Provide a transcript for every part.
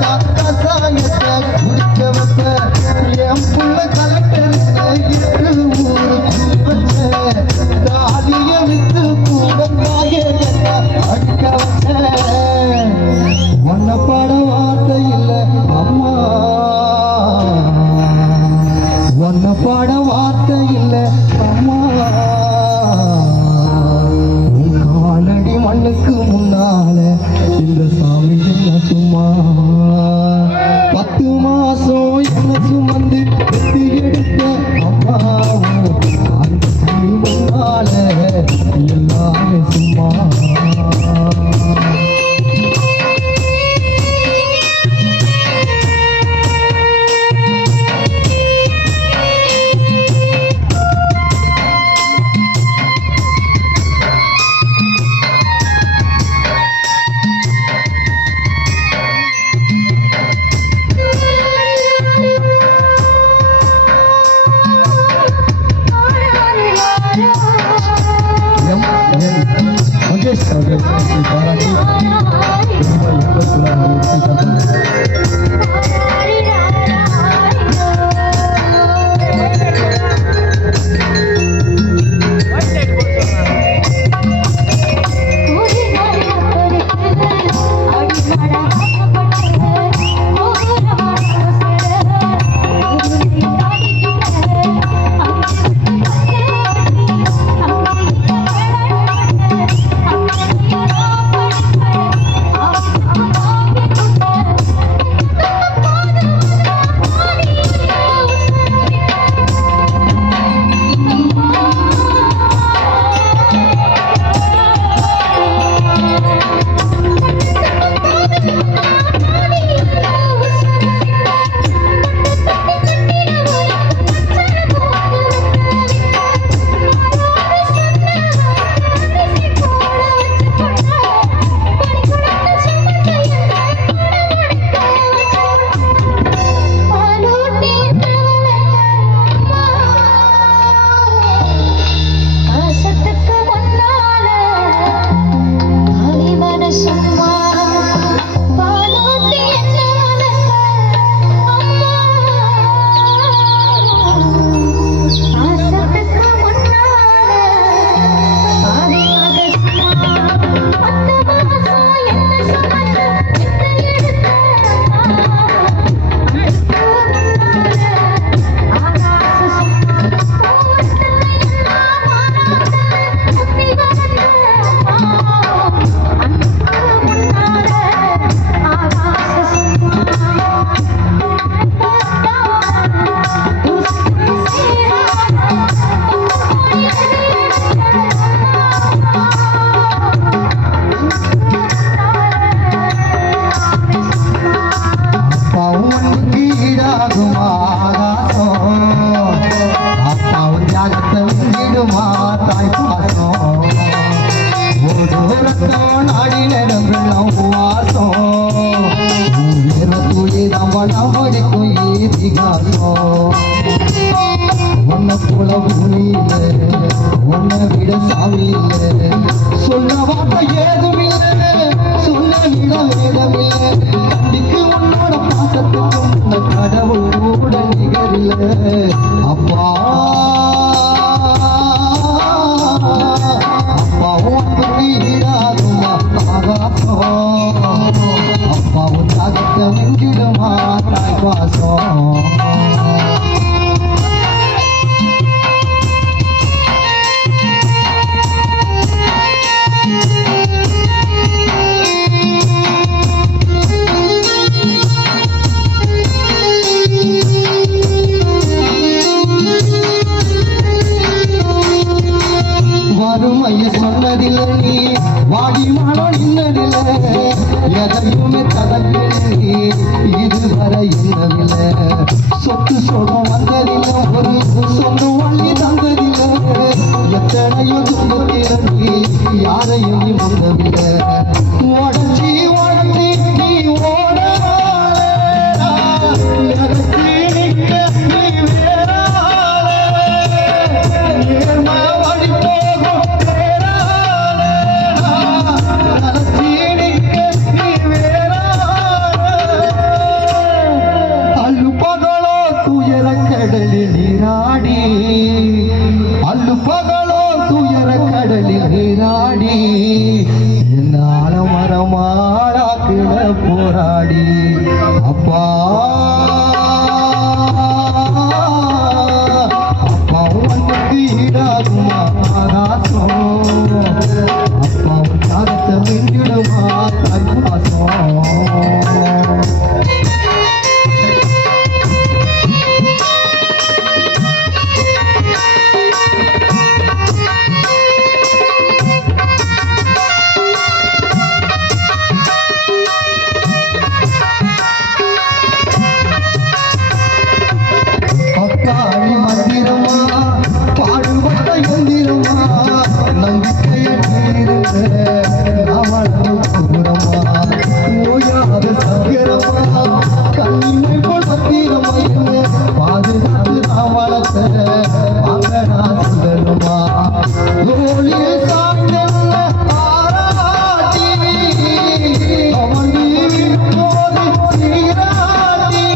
கசாயத்தை குடிக்க வைப்ப என் புள்ள கலெக்டருக்கு தாலிய வித்து கூட அடிக்க வச்ச ஒன்ன பாட வார்த்தை இல்லை அம்மா ஒன்ன பாட வார்த்தை இல்லை அம்மா காலடி மண்ணுக்கு முன்னால இந்த சாமி என்ன சும்மா 10 மாசம் என்ன சுமந்து வெட்டி எடுத்த அம்மாவும் அந்த சாமி முன்னால எல்லாமே சும்மா சொல்ல வார்த்தை ஏதுமில்லை சொல்ல இடம் ஏதமில்லை கண்டிக்கு உன்னோட பாசத்துக்கும் கடவுள் கூட நிகரில்லை அப்பா அப்பாவும் ஈடாகுமா ஆகாசம் அப்பாவும் தாகத்தை வெஞ்சிடுமா தாய் பாசம் சொன்னதில்லை நீ வாடி மாடம் நின்னதில்லை எதையுமே தரப்பில்லை இதுவரை என்னவில்லை சொத்து சொல்லும் வந்ததில்லை ஒரு சொந்த வள்ளி தந்ததில்லை எத்தனையோ துன்பத்திறி யாரையும் நீ முந்தவில்லை உடஞ்சி உடஞ்சி நீ ஓட போராடி அப்பா அப்பாவும் அன்னைக்கு ஈடாகுமா ஆகாசம் அப்பாவும் தாரத்தை மிஞ்சிடுமா தாய் பாசம் காளி மந்திரமா பாடுபட்ட எந்திரமா நம்பிக்கைய தீருங்க அவளது தூரமா ஓயாத சங்கரமா கண்ணிமை போல் பத்திரமா என்ன பாதுகாத்து அவளத்தை அங்க நான் சொல்லணுமா ஓலி சாய்ந்தல்ல ஆராட்டி அவன் போது சீராட்டி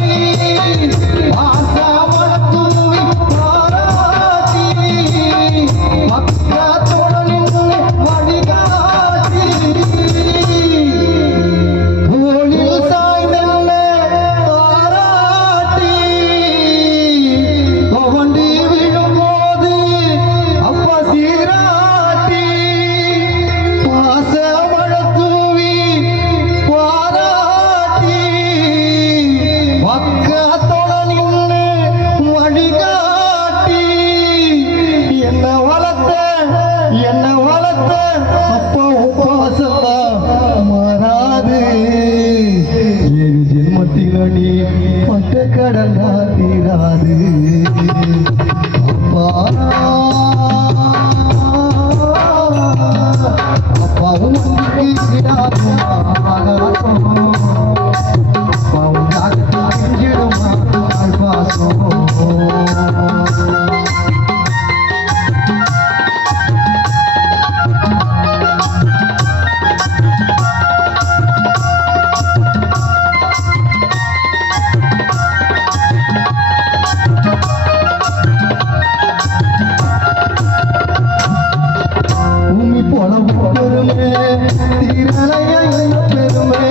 ஆசா என்ன வளர்த்த அப்பா உபாசமா மாறாது ஏழு ஜென்மத்தில நீ பட்ட கடனா தீராது அப்பா அப்பாவும் ஆகாசம் அப்பாவும் தாக்கத்தை செஞ்சிடுமா பாசம் பெருமை தீரலைய பெருமை